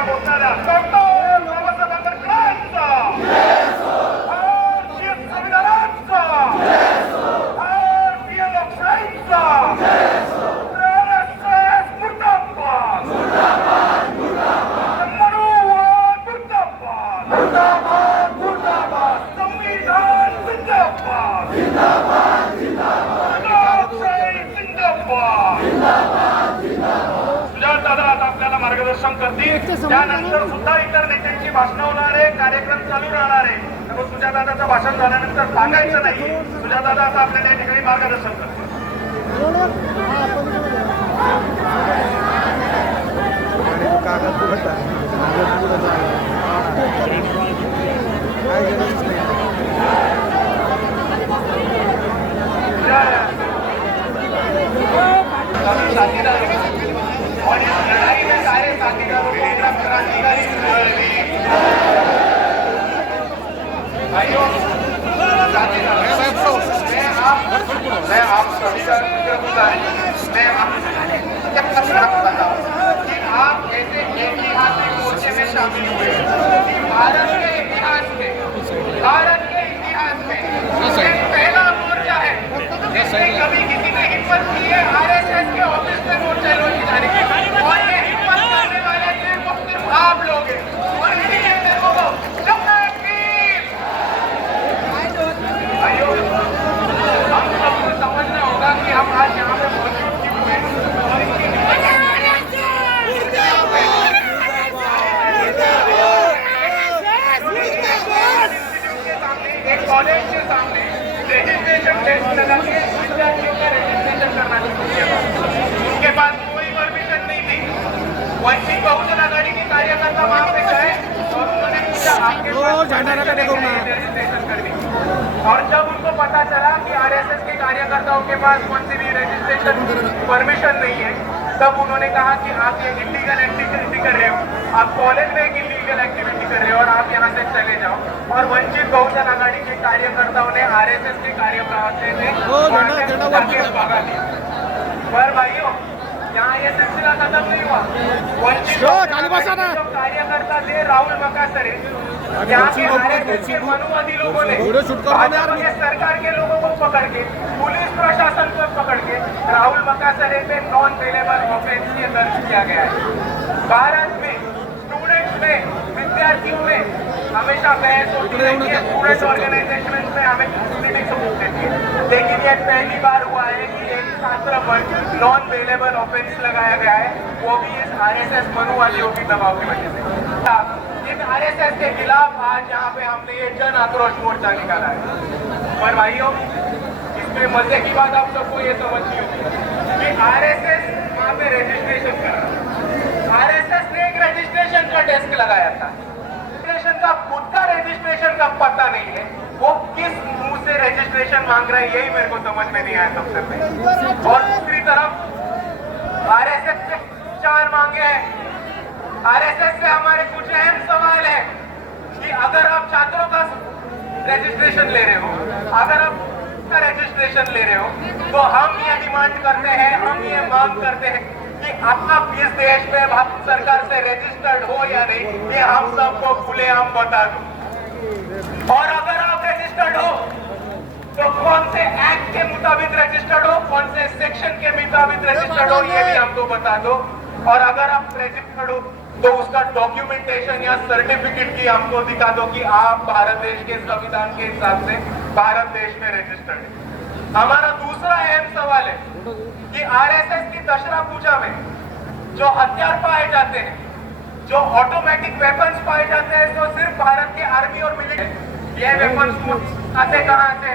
त्यांना बोलणाऱ्या डॉक्टर बाबासाहेब आंबेडकरांचा, भारतीय संविधानाचा, भारतीय लोकशाहीचा, RSS मुर्दाबाद, मनुवाद मुर्दाबाद, संविधान जिंदाबाद, लोकशाही जिंदाबाद. सुजातदादा आता आपल्याला मार्गदर्शन करतील. त्यानंतर सुद्धा इतर नेत्यांची भाषणं होणार आहे, कार्यक्रम चालू राहणार आहे. त्यामुळे सुजातदादाचं भाषण झाल्यानंतर सांगायचं नाही. सुजातदादा आता आपल्याला या ठिकाणी मार्गदर्शन करतील. और इस लड़ाई में सारे साथीदारों को मेरा क्रांतिकारी भाइयों, मैं आप सभी का बताऊं कि आप ऐसे ऐतिहासिक मोर्चे में शामिल हुए कि भारत के इतिहास में ये पहला मोर्चा है जिसमें कभी किसी ने हिम्मत की है RSS के ऑफिस में मोर्चा जाने की, और ये हिम्मत करने वाले सिर्फ आप लोग हैं. और इसीलिए मेरे को भाइयों, हम सबको समझना होगा कि हम आज यहाँ पे मौजूद क्यों हुए और इसकी एक कॉलेज के सामने रजिस्ट्रेशन टेस्ट लगा के विद्यार्थियों का रजिस्ट्रेशन करना शुरू किया. उनके पास कोई परमिशन नहीं थी. वंचित बहुजन आघाड़ी के कार्यकर्ता वहां पे गए और उन्होंने पूछा आपके रजिस्ट्रेशन करनी. और जब उनको पता चला कि RSS के कार्यकर्ताओं के पास कौन सी भी रजिस्ट्रेशन परमिशन नहीं है, तब उन्होंने कहा कि आप ये इलीगल एक्टिविटी कर रहे हो, आप कॉलेज में एक इलीगल एक्टिविटी कर रहे हो और आप यहाँ से चले जाओ. और वंचित बहुजन आघाड़ी के कार्यकर्ताओं ने RSS के कार्यकर्ताओं ने भगा दिया. पर भाइयों, यहाँ ये सिलसिला खत्म नहीं हुआ. वंचित कार्यकर्ता थे राहुल मकासरे, यहाँ के RSS के मनुवादी लोगों ने भाजपा के सरकार के लोगों को पकड़ के, पुलिस प्रशासन को पकड़ के राहुल मकासरे पे नॉन बेलेबल ऑफेंस ये दर्ज किया गया है. भारत में स्टूडेंट्स में, विद्यार्थियों में हमेशा बहस होती रहती है, स्टूडेंट ऑर्गेनाइजेशन में हमें देती है, लेकिन ये पहली बार हुआ है कि एक छात्र पर नॉन बेलेबल ऑफेंस लगाया गया है, वो भी इस RSS मनुवादियों की दबाव की वजह से. इन RSS के खिलाफ आज यहाँ पे हमने ये जन आक्रोश मोर्चा निकाला है. पर भाइयों, इसमें मजे की बात आप सबको ये समझनी होगी कि RSS वहाँ पे रजिस्ट्रेशन कर रहा है. RSS ने एक रजिस्ट्रेशन का डेस्क लगाया था. रजिस्ट्रेशन का खुद का रजिस्ट्रेशन का पता नहीं है, वो किस मुंह से रजिस्ट्रेशन मांग रहा है यही मेरे को समझ में नहीं आया सबसे पहले. और दूसरी तरफ RSS से 4 मांगे हैं. RSS से हमारे कुछ अहम सवाल है कि अगर आप छात्रों का रजिस्ट्रेशन ले रहे हो, अगर आप का रजिस्ट्रेशन ले रहे हो, तो हम ये डिमांड करते हैं, हम ये मांग करते हैं कि आप इस देश में भारत सरकार से रजिस्टर्ड हो या नहीं, ये हम सबको खुलेआम बता दो. और अगर आप रजिस्टर्ड हो तो कौन से एक्ट के मुताबिक रजिस्टर्ड हो, कौन से सेक्शन के मुताबिक रजिस्टर्ड हो, ये भी हमको बता दो. और अगर आप रजिस्टर्ड हो तो उसका डॉक्यूमेंटेशन या सर्टिफिकेट की हमको दिखा दो कि आप भारत देश के संविधान के हिसाब से भारत देश में रजिस्टर्ड है. हमारा दूसरा अहम सवाल है कि RSS की दशहरा पूजा में जो हथियार पाए जाते हैं, जो ऑटोमेटिक वेपन्स पाए जाते हैं, तो सिर्फ भारत के आर्मी और मिलिट्री, ये वेपन्स आते कहाँ से?